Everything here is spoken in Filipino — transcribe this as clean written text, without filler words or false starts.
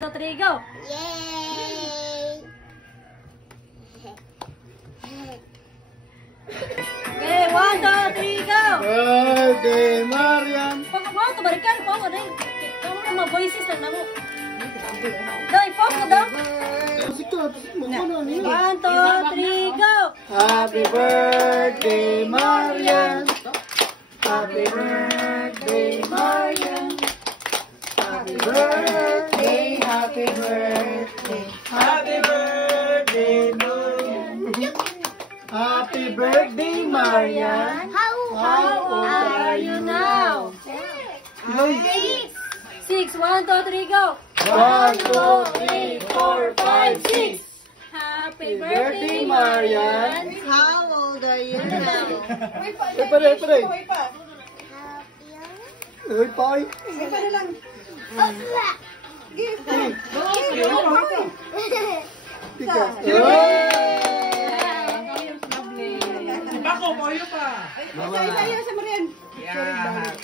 2, 3, go! Yay! Okay, 1, 2, 3, go! Birthday, Marian! Pagkakuha ito, balikan ko ako rin. Kamu na mga voices lang na mo. Dahil, po ko daw. 1, 2, 3, go! Happy birthday, Marian! Happy birthday, Marian! Happy birthday, happy birthday, happy birthday, Marian! Happy birthday, Marian! How How old are you now? 6, 1, 2, 3, go! 1, 2, 3, 4, 5, 6! Happy Birthday, Marian! How old are you now? Pare! Uy, pay! Tikas! Bako, moyo pa. Mama! Yeah.